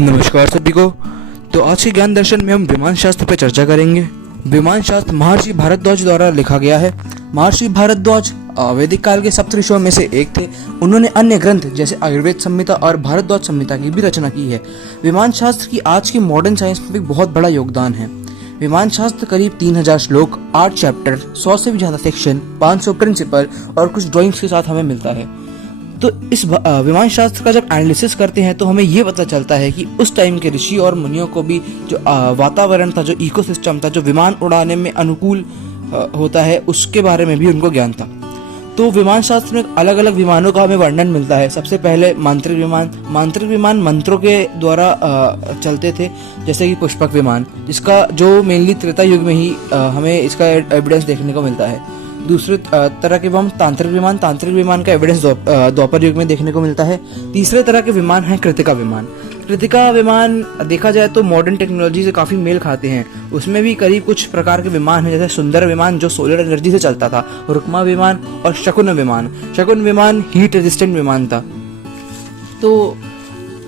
नमस्कार सभी को। तो आज के ज्ञान दर्शन में हम विमान शास्त्र पर चर्चा करेंगे। विमान शास्त्र महर्षि भारद्वाज द्वारा लिखा गया है। महर्षि भारद्वाज वैदिक काल के सप्त ऋषियों में से एक थे। उन्होंने अन्य ग्रंथ जैसे आयुर्वेद संहिता और भारद्वाज संहिता की भी रचना की है। विमान शास्त्र की आज की मॉडर्न साइंस में भी बहुत बड़ा योगदान है। विमान शास्त्र करीब 3000 श्लोक, 8 चैप्टर, 100 से भी ज़्यादा सेक्शन, 500 प्रिंसिपल और कुछ ड्राइंग्स के साथ हमें मिलता है। तो इस विमान शास्त्र का जब एनालिसिस करते हैं तो हमें ये पता चलता है कि उस टाइम के ऋषि और मुनियों को भी जो वातावरण था, जो इकोसिस्टम था, जो विमान उड़ाने में अनुकूल होता है, उसके बारे में भी उनको ज्ञान था। तो विमान शास्त्र में अलग अलग विमानों का हमें वर्णन मिलता है। सबसे पहले मांत्रिक विमान। मांत्रिक विमान मंत्रों के द्वारा चलते थे, जैसे कि पुष्पक विमान, जिसका जो मेनली त्रेता युग में ही हमें इसका एविडेंस देखने को मिलता है। दूसरे तरह के विमान तांत्रिक विमान। तांत्रिक विमान का एविडेंस द्वापर युग में देखने को मिलता है। तीसरे तरह के विमान है कृतिका विमान। कृतिका विमान देखा जाए तो मॉडर्न टेक्नोलॉजी से काफ़ी मेल खाते हैं। उसमें भी करीब कुछ प्रकार के विमान हैं, जैसे सुंदर विमान जो सोलर एनर्जी से चलता था, रुक्मा विमान और शकुन विमान। शकुन विमान हीट रेजिस्टेंट विमान था। तो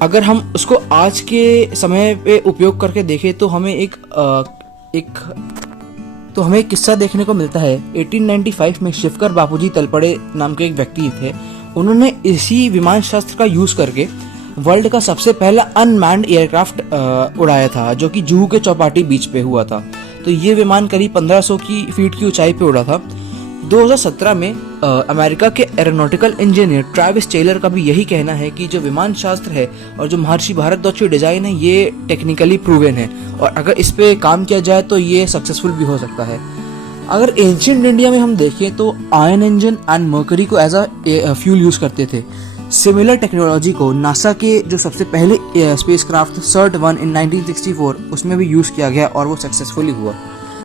अगर हम उसको आज के समय पे उपयोग करके देखें तो हमें एक किस्सा देखने को मिलता है। 1895 में शिवकर बापूजी तलपड़े नाम के एक व्यक्ति थे। उन्होंने इसी विमान शास्त्र का यूज करके वर्ल्ड का सबसे पहला अनमैन्ड एयरक्राफ्ट उड़ाया था, जो कि जुहू के चौपाटी बीच पे हुआ था। तो ये विमान करीब 1500 फीट की ऊंचाई पे उड़ा था। 2017 में अमेरिका के एरोनॉटिकल इंजीनियर ट्रैविस टेलर का भी यही कहना है कि जो विमान शास्त्र है और जो महर्षि भारद्वाज की डिजाइन है, ये टेक्निकली प्रूवन है और अगर इस पे काम किया जाए तो ये सक्सेसफुल भी हो सकता है। अगर एंशिएंट इंडिया में हम देखें तो आयन इंजन एंड मर्करी को एज अ फ्यूल यूज करते थे। सिमिलर टेक्नोलॉजी को नासा के जो सबसे पहले स्पेसक्राफ्ट सर्ट 1 इन 1964 उसमें भी यूज किया गया और वो सक्सेसफुली हुआ।